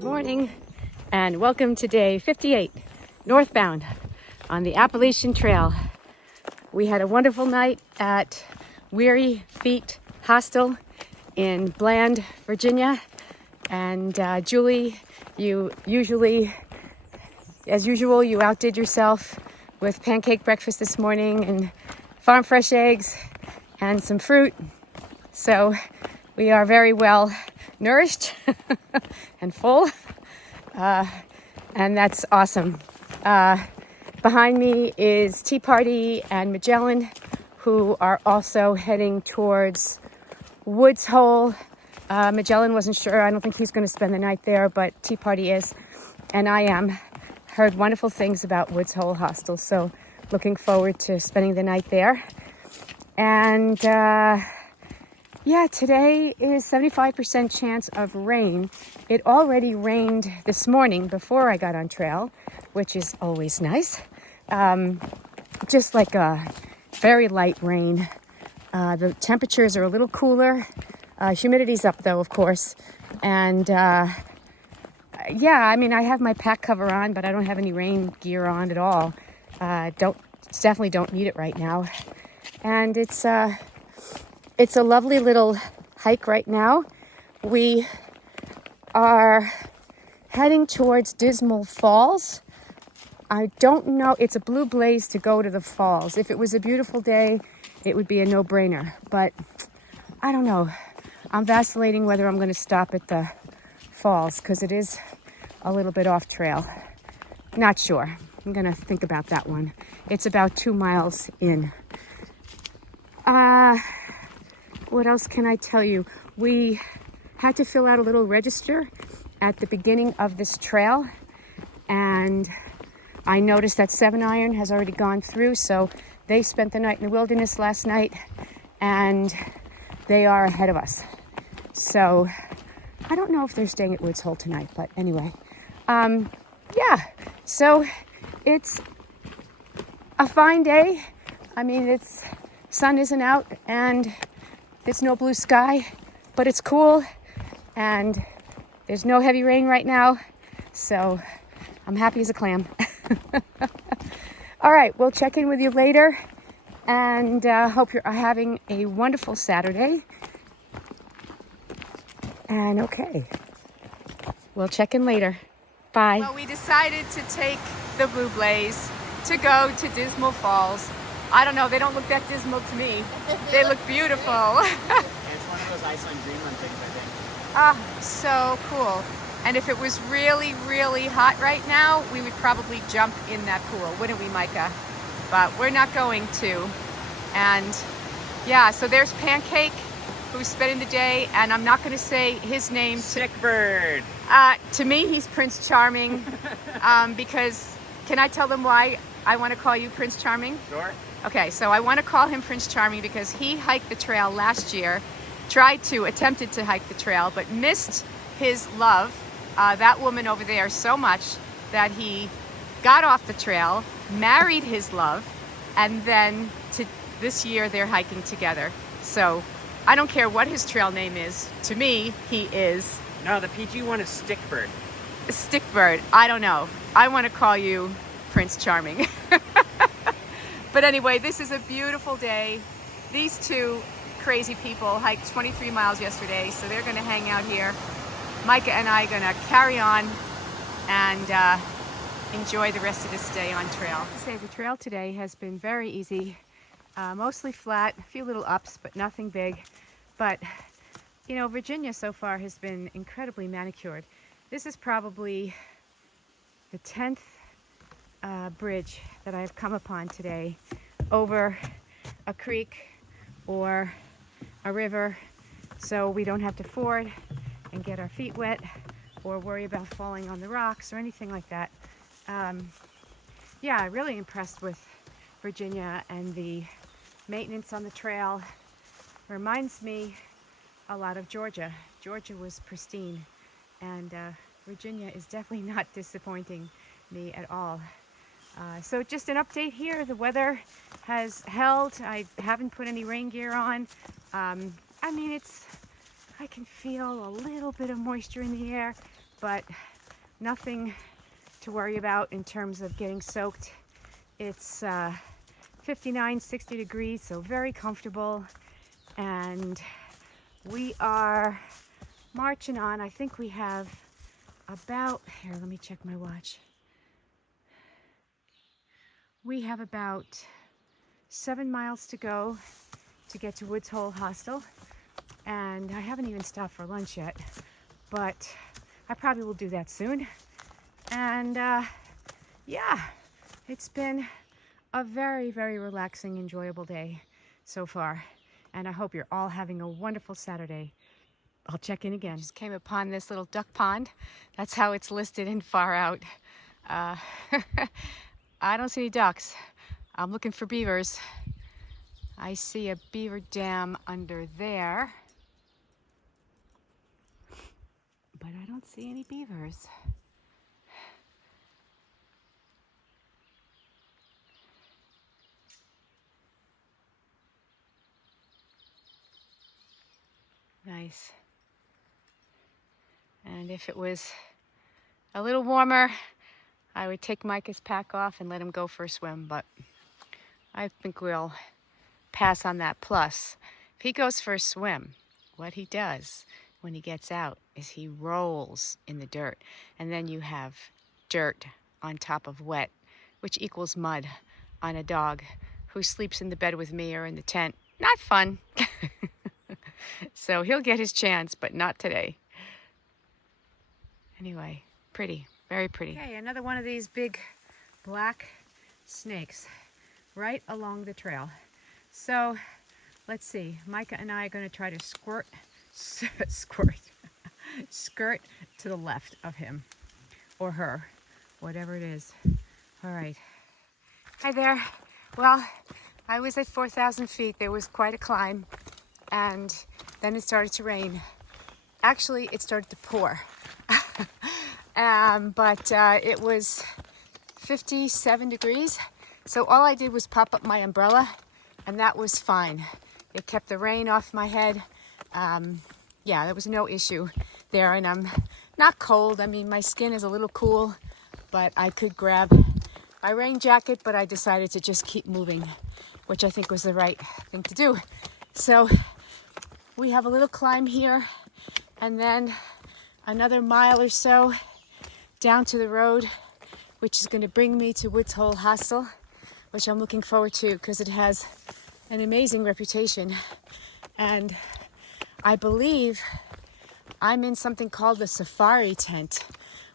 Good morning and welcome to day 58 northbound on the Appalachian Trail. We had a wonderful night at Weary Feet Hostel in Bland, Virginia. And Julie, you usually, as usual, you outdid yourself with pancake breakfast this morning and farm fresh eggs and some fruit. So we are very well nourished and full, and that's awesome. Behind me is Tea Party and Magellan, who are also heading towards Woods Hole. Magellan wasn't sure. I don't think he's going to spend the night there, but Tea Party is, and I am. Heard wonderful things about Woods Hole Hostel, so looking forward to spending the night there. And yeah, today is 75% chance of rain. It already rained this morning before I got on trail, which is always nice. Just like a very light rain. The temperatures are a little cooler. Humidity's up though, of course. And yeah, I mean, I have my pack cover on, but I don't have any rain gear on at all. Definitely don't need it right now. And it's a lovely little hike right now. We are heading towards Dismal Falls. I don't know, it's a blue blaze to go to the falls. If it was a beautiful day, it would be a no-brainer. But I don't know. I'm vacillating whether I'm going to stop at the falls because it is a little bit off trail. Not sure. I'm going to think about that one. It's about 2 miles in. What else can I tell you? We had to fill out a little register at the beginning of this trail, and I noticed that 7 Iron has already gone through, so they spent the night in the wilderness last night, and they are ahead of us. So I don't know if they're staying at Woods Hole tonight, but anyway. Yeah, so it's a fine day. I mean, sun isn't out, and there's no blue sky, but it's cool, and there's no heavy rain right now, so I'm happy as a clam. All right, we'll check in with you later, and hope you're having a wonderful Saturday. And okay, we'll check in later. Bye. Well, we decided to take the Blue Blaze to go to Dismal Falls. I don't know, they don't look that dismal to me. They look beautiful. It's one of those Iceland, Greenland things, I think. Ah, so cool. And if it was really, really hot right now, we would probably jump in that pool, wouldn't we, Micah? But we're not going to. And yeah, so there's Pancake, who's spending the day, and I'm not going to say his name. Stickbird. To me, he's Prince Charming, because, can I tell them why I want to call you Prince Charming? Sure. Okay, so I want to call him Prince Charming because he hiked the trail last year, attempted to hike the trail, but missed his love, that woman over there, so much that he got off the trail, married his love, and then this year they're hiking together. So I don't care what his trail name is. To me, he is... No, the PG one is Stickbird. Stickbird. I don't know. I want to call you Prince Charming. But anyway, this is a beautiful day. These two crazy people hiked 23 miles yesterday, so they're going to hang out here. Micah and I are going to carry on and enjoy the rest of this day on trail. The trail today has been very easy, mostly flat, a few little ups, but nothing big. But, you know, Virginia so far has been incredibly manicured. This is probably the 10th bridge that I've come upon today over a creek or a river, so we don't have to ford and get our feet wet or worry about falling on the rocks or anything like that. Yeah, really impressed with Virginia and the maintenance on the trail. Reminds me a lot of Georgia. Georgia was pristine, and Virginia is definitely not disappointing me at all. So just an update here. The weather has held. I haven't put any rain gear on. I mean, I can feel a little bit of moisture in the air, but nothing to worry about in terms of getting soaked. It's 59, 60 degrees, so very comfortable. And we are marching on. I think we have about, here, let me check my watch. We have about 7 miles to go to get to Woods Hole Hostel. And I haven't even stopped for lunch yet, but I probably will do that soon. And yeah, it's been a very, very relaxing, enjoyable day so far. And I hope you're all having a wonderful Saturday. I'll check in again. Just came upon this little duck pond. That's how it's listed in Far Out. I don't see any ducks. I'm looking for beavers. I see a beaver dam under there, but I don't see any beavers. Nice. And if it was a little warmer, I would take Micah's pack off and let him go for a swim, but I think we'll pass on that. Plus, if he goes for a swim, what he does when he gets out is he rolls in the dirt, and then you have dirt on top of wet, which equals mud on a dog who sleeps in the bed with me or in the tent. Not fun. So he'll get his chance, but not today. Anyway, pretty, very pretty. Okay, another one of these big black snakes right along the trail. So let's see, Micah and I are going to try to skirt to the left of him or her, whatever it is. All right. Hi there. Well, I was at 4,000 feet. There was quite a climb, and then it started to rain. Actually, it started to pour. But it was 57 degrees. So all I did was pop up my umbrella, and that was fine. It kept the rain off my head. Yeah, there was no issue there, and I'm not cold. I mean, my skin is a little cool, but I could grab my rain jacket, but I decided to just keep moving, which I think was the right thing to do. So we have a little climb here, and then another mile or so down to the road, which is going to bring me to Woods Hole Hostel, which I'm looking forward to because it has an amazing reputation. And I believe I'm in something called the safari tent,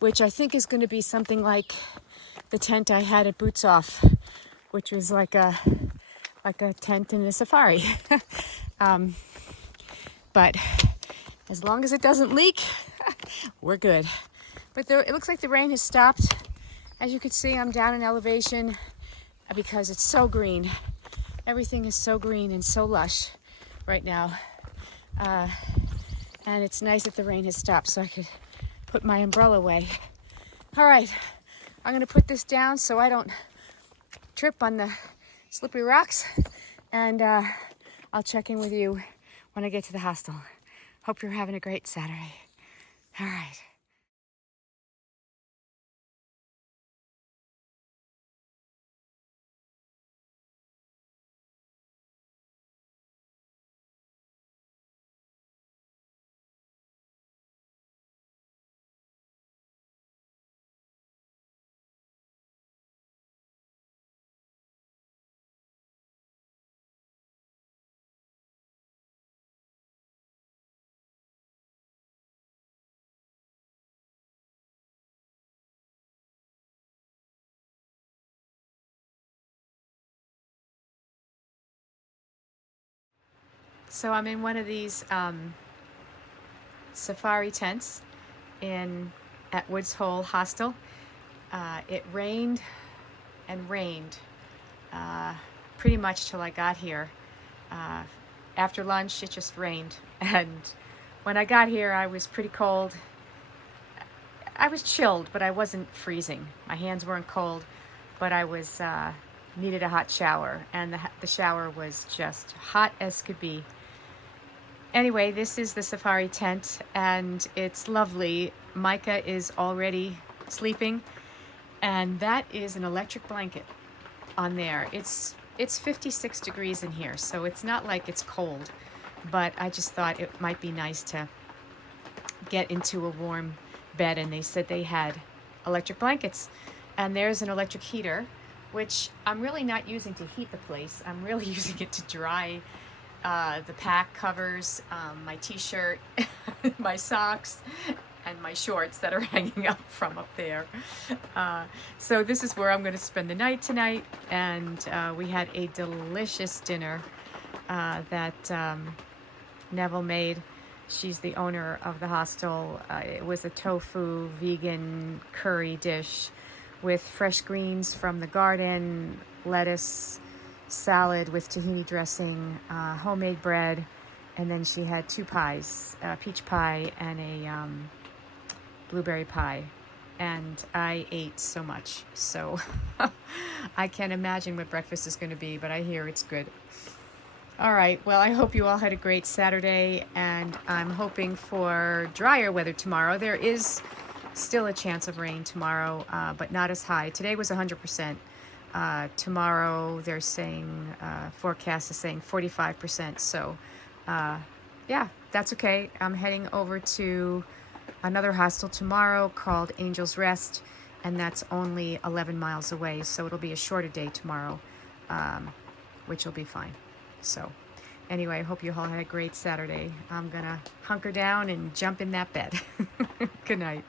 which I think is going to be something like the tent I had at Boots Off, which was like a tent in a safari. But as long as it doesn't leak, we're good. But there, it looks like the rain has stopped. As you can see, I'm down in elevation because it's so green. Everything is so green and so lush right now. And it's nice that the rain has stopped so I could put my umbrella away. All right, I'm gonna put this down so I don't trip on the slippery rocks. And I'll check in with you when I get to the hostel. Hope you're having a great Saturday. All right. So I'm in one of these safari tents at Woods Hole Hostel. It rained and rained pretty much till I got here. After lunch, it just rained. And when I got here, I was pretty cold. I was chilled, but I wasn't freezing. My hands weren't cold, but I was needed a hot shower. And the shower was just hot as could be. Anyway, this is the safari tent and it's lovely. Micah is already sleeping, and that is an electric blanket on there. It's 56 degrees in here, so it's not like it's cold, but I just thought it might be nice to get into a warm bed, and they said they had electric blankets. And there's an electric heater, which I'm really not using to heat the place. I'm really using it to dry the pack covers, my t-shirt, my socks, and my shorts that are hanging up from up there. So this is where I'm going to spend the night tonight, and we had a delicious dinner that Neville made. She's the owner of the hostel. It was a tofu vegan curry dish with fresh greens from the garden, lettuce, salad with tahini dressing, homemade bread, and then she had two pies, a peach pie and a blueberry pie. And I ate so much, so I can't imagine what breakfast is going to be, but I hear it's good. All right, well, I hope you all had a great Saturday, and I'm hoping for drier weather tomorrow. There is still a chance of rain tomorrow, but not as high. Today was 100%. Tomorrow they're saying, forecast is saying 45%. So yeah, that's okay. I'm heading over to another hostel tomorrow called Angel's Rest, and that's only 11 miles away. So it'll be a shorter day tomorrow, which will be fine. So anyway, I hope you all had a great Saturday. I'm gonna hunker down and jump in that bed. Good night.